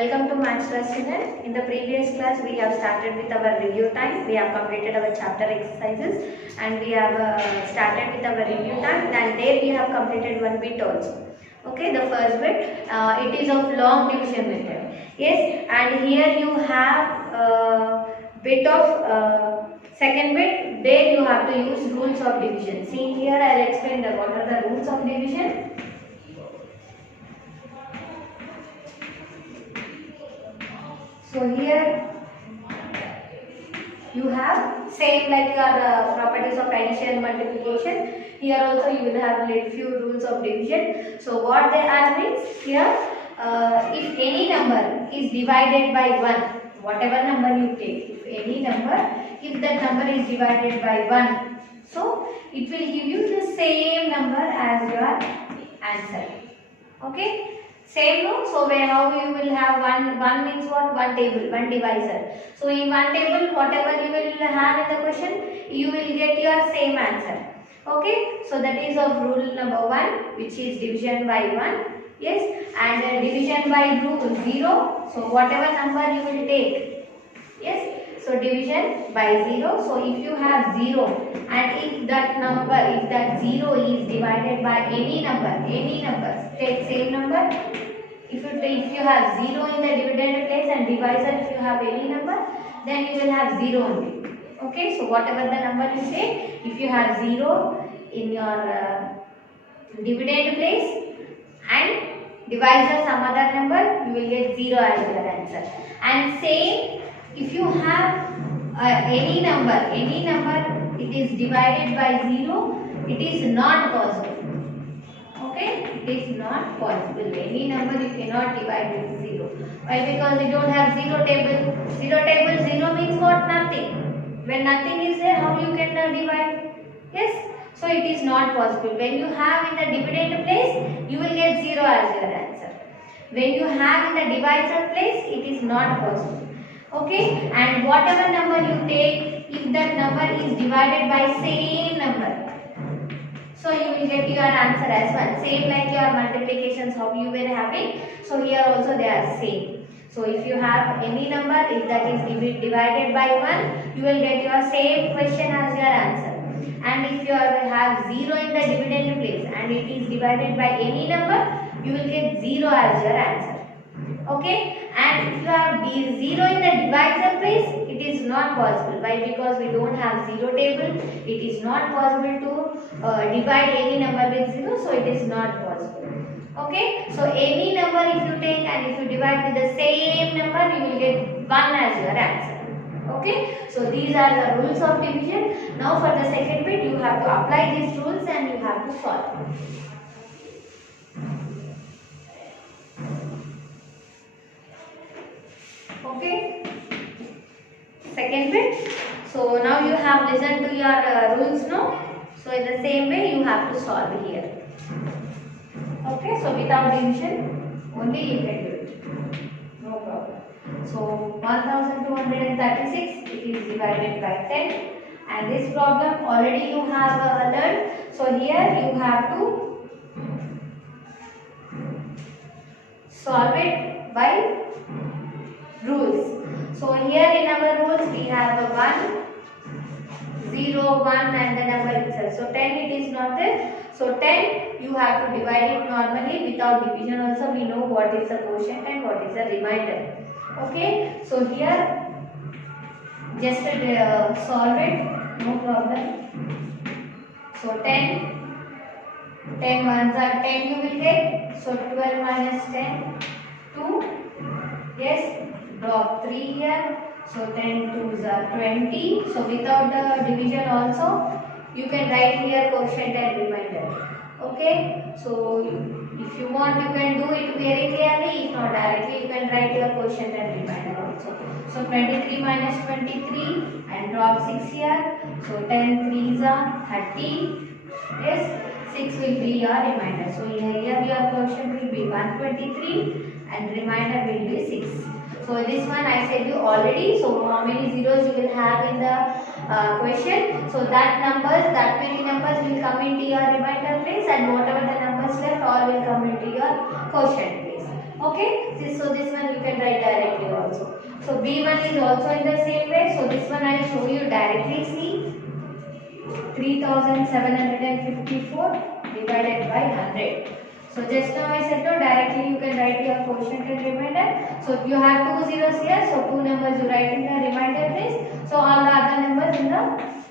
Welcome to Maths Class channel. In the previous class, we have started with our review time. We have completed our chapter exercises and we have started with our review time. And there we have completed one bit also. Okay, the first bit, it is of long division method. Yes, and here you have bit of second bit. There you have to use rules of division. See here, I will explain what are the rules of division. So here you have same like your properties of addition and multiplication. Here also you will have few rules of division. So what they are means here, if any number is divided by 1, whatever number you take, if any number, if that number is divided by 1, so it will give you the same number as your answer. Okay. Same no, so where how you will have one means what? One table, one divisor. So in one table, whatever you will have in the question, you will get your same answer. Okay, so that is of rule number 1, which is division by 1. Yes, and division by rule 0. So whatever number you will take. Yes, so division by 0. So if you have 0 and if that 0 is divided by any number, take same number. If you have 0 in the dividend place and divisor if you have any number, then you will have 0 only. Okay, so whatever the number you take, if you have 0 in your dividend place and divisor some other number, you will get 0 as your answer. And same, if you have any number, it is divided by 0, it is not possible. Okay, it is not possible. Any number you cannot divide with 0. Why? Because you don't have 0 table. 0 means what? Nothing. When nothing is there, how you can divide? Yes. So it is not possible. When you have in the dividend place, you will get 0 as your answer. When you have in the divisor place, it is not possible. Okay. And whatever number you take, if that number is divided by same number, so you will get your answer as one. Same like your multiplications how you were having. So here also they are same. So if you have any number, if that is divided by 1, you will get your same question as your answer. And if you have 0 in the dividend place and it is divided by any number, you will get 0 as your answer. Okay, and if you have 0 in the divisor place, it is not possible. Why? Because we don't have 0 table. It is not possible to divide any number with 0, so it is not possible. Okay, so any number if you take and if you divide with the same number, you will get 1 as your answer. Okay, so these are the rules of division. Now for the second bit, you have to apply these rules and you have to solve. Okay, second bit. So now you have listened to your rules now. So in the same way you have to solve here. Okay, so without division only you can do it. No problem. So 1236 it is divided by 10 and this problem already you have learned. So here you have to solve it by rules. So here in our rules we have 1, 0, 1 and the number itself. So 10 it is not there. So 10 you have to divide it normally without division also. We know what is the quotient and what is the remainder. Okay. So here just solve it. No problem. So 10 ones are 10 you will get. So 12 minus 10, 2. Yes. Drop 3 here. So 10 2s are 20. So without the division also, you can write here quotient and remainder. Okay. So if you want, you can do it very clearly. If not directly, you can write your quotient and remainder also. So 23 minus 23 and drop 6 here. So 10 3s are 30. Yes. 6 will be your remainder. So here your quotient will be 123 and remainder will be 6. So this one I said you already. So how many zeros you will have in the question. So that many numbers will come into your remainder place and whatever the numbers left all will come into your quotient place. Okay, so this one you can write directly also. So B1 is also in the same way. So this one I will show you directly. See, 3754 divided by 100. So just now I said no, directly you can write your quotient and remainder. So you have two zeros here, so two numbers you write in the remainder place. So all the other numbers in the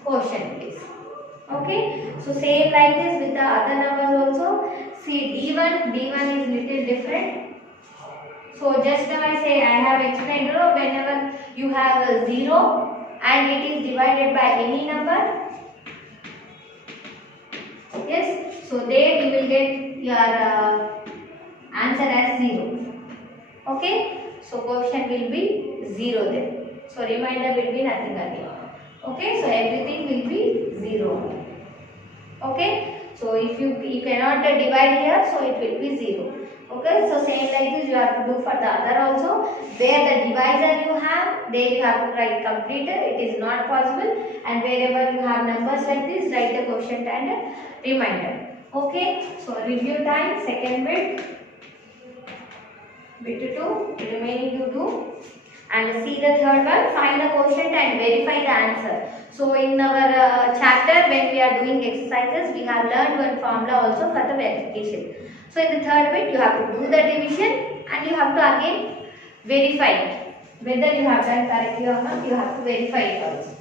quotient place. Okay, so same like this with the other numbers also. See, D1 is little different. So just now I say I have explained, whenever you have a 0 and it is divided by any number, yes, so there we will get your answer as 0. Okay, so quotient will be 0 there. So remainder will be nothing again. Okay, so everything will be 0. Okay, so if you cannot divide here, so it will be 0. Okay, so same like this you have to do for the other also. Where the divisor you have, there you have to write completed, it is not possible. And wherever you have numbers like this, write the quotient and remainder. Okay, so review time, second bit 2, remaining you do. And see the third one, find the quotient and verify the answer. So in our chapter when we are doing exercises, we have learned one formula also for the verification. So in the third bit, you have to do the division and you have to again verify it. Whether you have done correctly or not, you have to verify it also.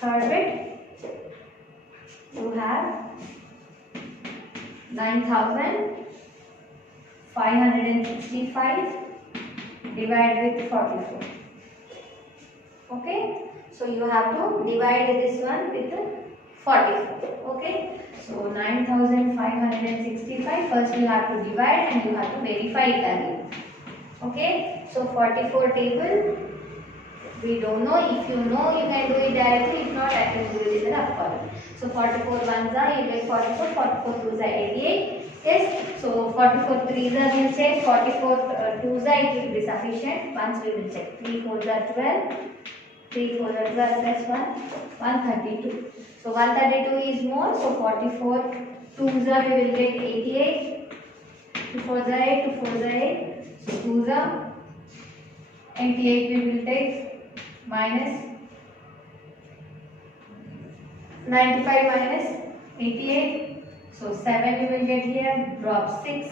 Third bit, you have 9565 divided with 44. Okay, so you have to divide this one with 44. Okay, so 9565, first you have to divide and you have to verify it again. Okay, so 44 table, we don't know. If you know, you can do it directly. If not, I can do it in the rough column. So 44 ones are, you get 44, 44 twos are 88. Yes, so 44 threes are, we'll check. 44 twos are, it will be sufficient. Once we will check. 3 fours are 12. 3 fours are 12 plus 1, 132. So 132 is more. So 44 twos are, we will get 88. 2 fours are 8. 2 fours are 8. So twos are 88. We will take minus 95 minus 88. So 7 you will get here, drop 6.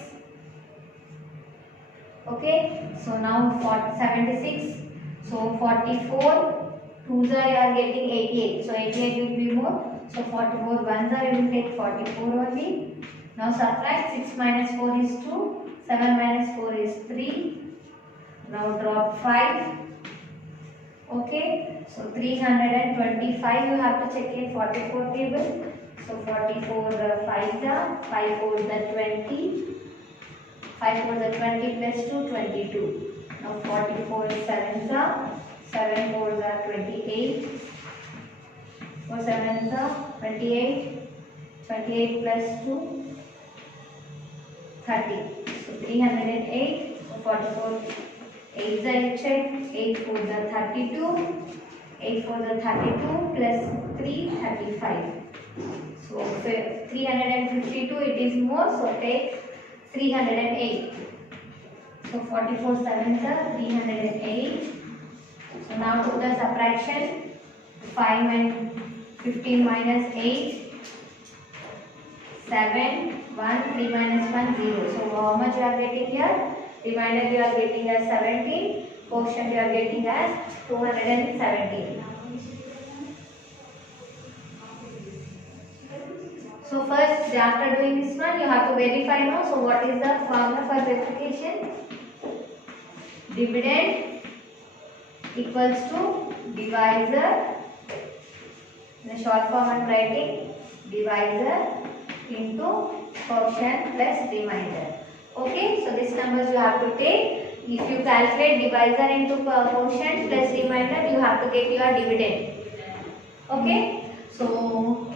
Okay, so now 76. So 44 twos are, you are getting 88. So 88 will be more. So 44 ones are, you will take 44 only. Now subtract. 6 minus 4 is 2. 7 minus 4 is 3. Now drop 5. Okay, so 325 you have to check in 44 table. So 44 5s are, 5 4s are 20. 5 4s are 20 plus 2, 22. Now 44 7s are, 7 4s are 28. 4 7s are 28. 28 plus 2, 30. So 308. So 44 8s are, you check. 8 4s are 32. 8 4s are 32 plus 3, 35. So 352 it is more. So take 308. So 44 7s are 308. So now do the subtraction. 5 and 15 minus 8. 7, 1, 3 minus 1, 0. So how much you are getting here? Remainder you are getting as 17. Quotient you are getting as 217. So first, after doing this one, you have to verify now. So what is the formula for verification? Dividend equals to divisor. In the short form I am writing divisor into quotient plus remainder. Okay, so these numbers you have to take. If you calculate divisor into quotient plus remainder, you have to get your dividend. Okay, so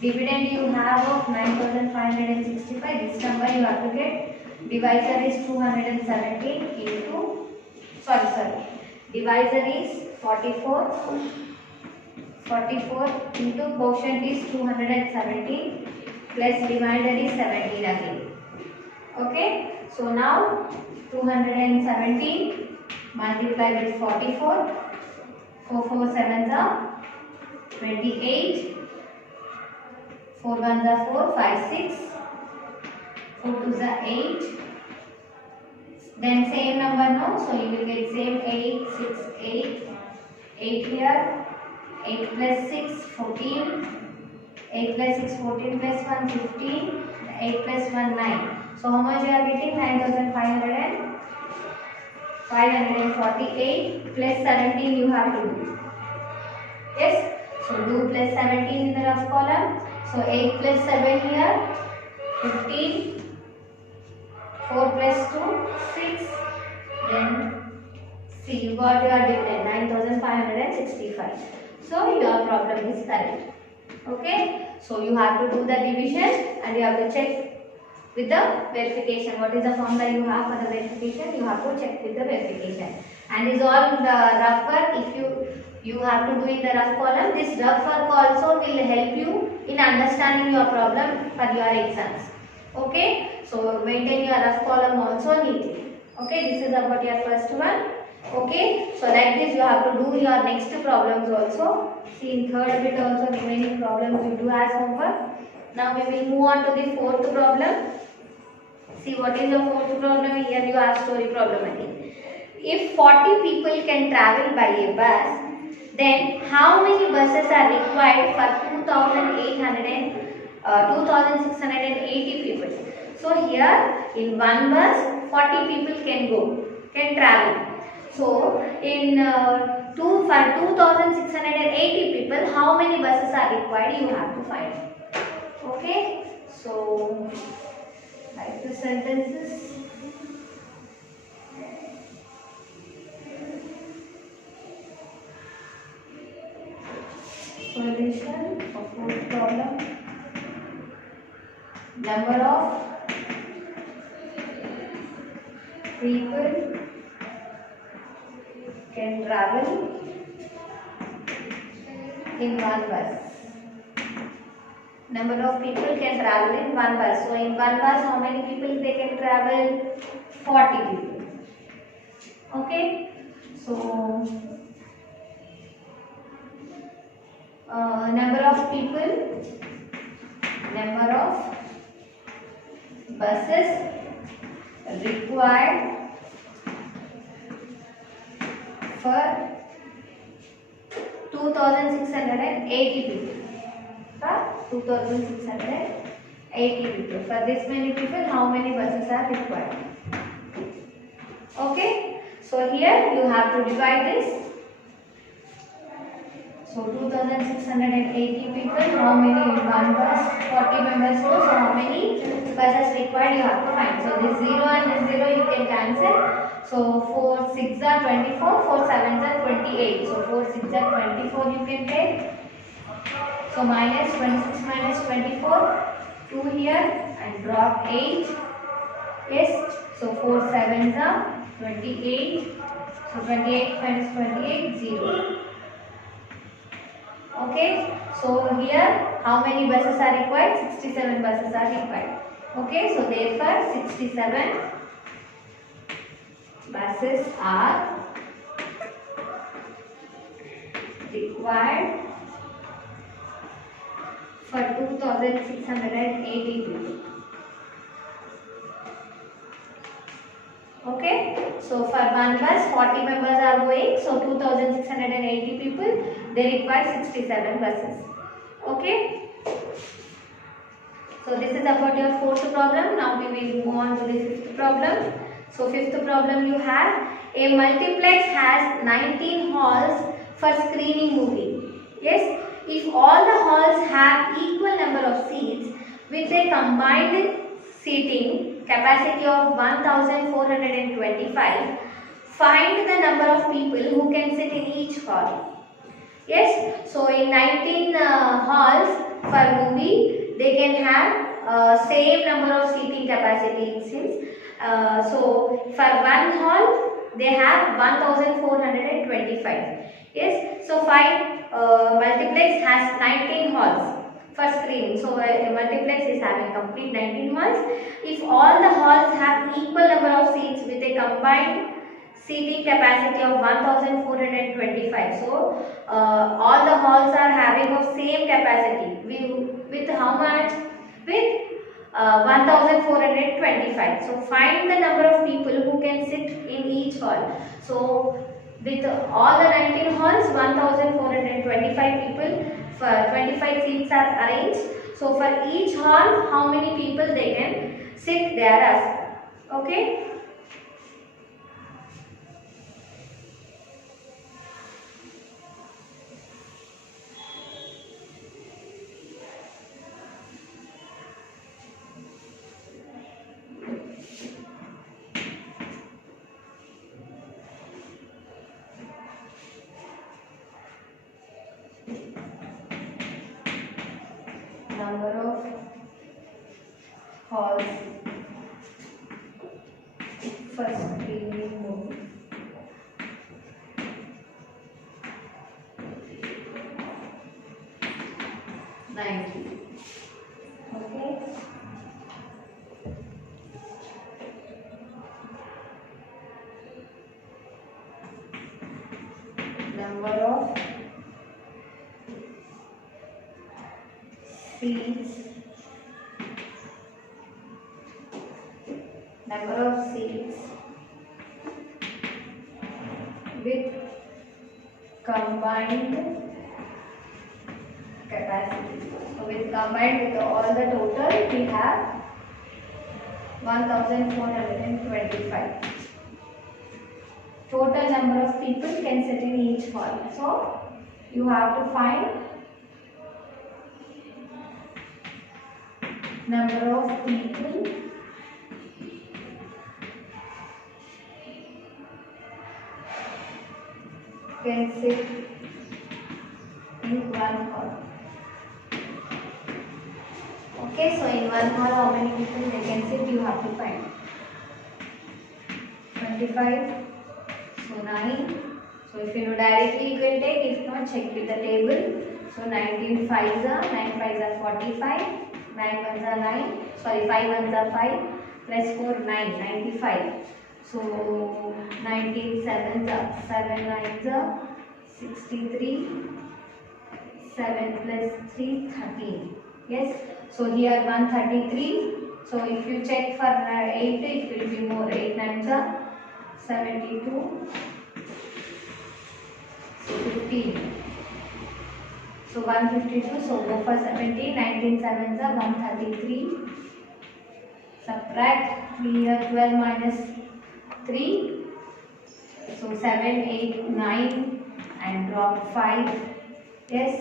dividend you have of 9565. This number you have to get. Divisor is 217 into, sorry. Divisor is 44. 44 into quotient is 217 plus remainder is 17 again. Okay, so now 217 multiply with 44. 4 4 7s are 28. 4 1s are 4, 5 6. 4 2s are 8. Then same number no, so you will get same 8 6 8. 8 here. 8 plus 6 14. 8 plus 6 14 plus 1 15. 8 plus 1 9. So how much you are getting? 548 plus 17 you have to do. Yes, so do plus 17 in the rough column. So 8 plus 7 here 15. 4 plus 2 6. Then see, you got your dividend 9565. So your problem is correct. Okay, so you have to do the division and you have to check with the verification. What is the formula you have for the verification? You have to check with the verification. And is all the rough work. If you have to do in the rough column, this rough work also will help you in understanding your problem for your exams. Okay, so maintain your rough column also neatly. Okay, this is about your first one. Okay, so like this you have to do your next problems also. See, in third bit also remaining problems you do as homework. Now we will move on to the fourth problem. See, what is the fourth problem? Here you have story problem again. If 40 people can travel by a bus, then how many buses are required for 2680 people? So here in one bus 40 people can travel. So in for 2680 people, how many buses are required? You have to find. Okay, so write the sentences. Solution for fourth problem. Number of people can travel in one bus. Number of people can travel in one bus. So in one bus, how many people they can travel? 40 people. Okay, so number of people, number of buses required for 2680 people. For 2680 people. For this many people, how many buses are required? Okay, so here you have to divide this. So 2680 people, how many in one bus? 40 members go, so how many buses required you have to find. So this 0 and this 0 you can cancel. So 4 6 are 24, 4 7 are 28. So 4 6 are 24 you can take. So minus 26 minus 24, 2 here and drop 8. Yes, so 4 7s are 28. So 28 minus 28, 0. Okay, so here how many buses are required? 67 buses are required. Okay, so therefore 67 buses are required for 2680 people. Okay, so for one bus 40 members are going, so 2680 people, they require 67 buses. Okay, so this is about your fourth problem. Now we will move on to the fifth problem. So fifth problem you have, a multiplex has 19 halls for screening movie. Yes, if all the halls have equal number of seats with a combined seating capacity of 1425, find the number of people who can sit in each hall. Yes, so in 19 halls for movie, they can have same number of seating capacity it seems. So for one hall they have 1425. Yes, so 5 multiplex has 19 halls for screening. So a multiplex is having complete 19 halls. If all the halls have equal number of seats with a combined seating capacity of 1425. So all the halls are having of same capacity. With how much? With 1425. So find the number of people who can sit in each hall. So with all the 19 halls, 1425 people, for 25 seats are arranged. So for each hall, how many people they can sit there as? Okay. Number of halls for screening movie. Okay. Number of seats. Number of seats with combined capacity. So with combined with all the total, we have 1425. Total number of people can sit in each hall. So you have to find number of people can sit in one hall. Okay, so in one hall, how many people they can sit? You have to find 25. So 9. So if you know directly, you can take. If not, check with the table. So 19 5s are 9 5s are 45. 9 1s are 9. Sorry, 5 1s are 5. Plus 4 9 95. So 19 7s are 7 9s are 63. 7 plus 3 13. Yes. So here 133. So if you check for 8, it will be more. 8 9s are 72. So 15. So 152. So go for 17. 19 7s are 133. Subtract 3 here 12 minus 3. So 7 8 9 and drop 5. Yes.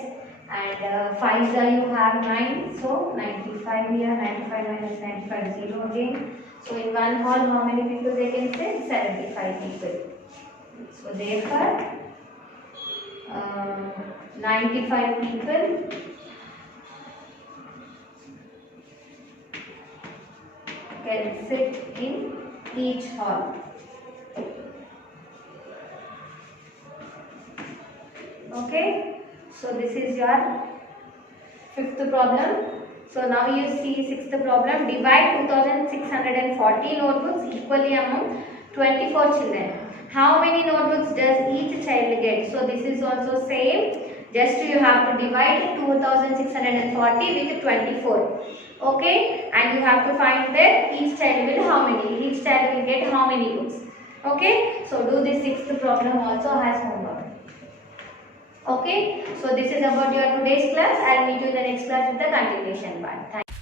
And 5s you have 9. So 95 here. 95 minus 95 0 again. So in one hall, how many people they can sit? 75 people. So therefore 95 people can sit in each hall. Okay, so this is your fifth problem. So now you see sixth problem. Divide 2640 notebooks equally among 24 children. How many notebooks does each child get? So this is also same. Just you have to divide 2640 with 24. Okay, and you have to find that each child will how many? Each child will get how many books? Okay, so do this sixth problem also has homework. Okay, so this is about your today's class. I'll meet you in the next class with the continuation part. Thank you.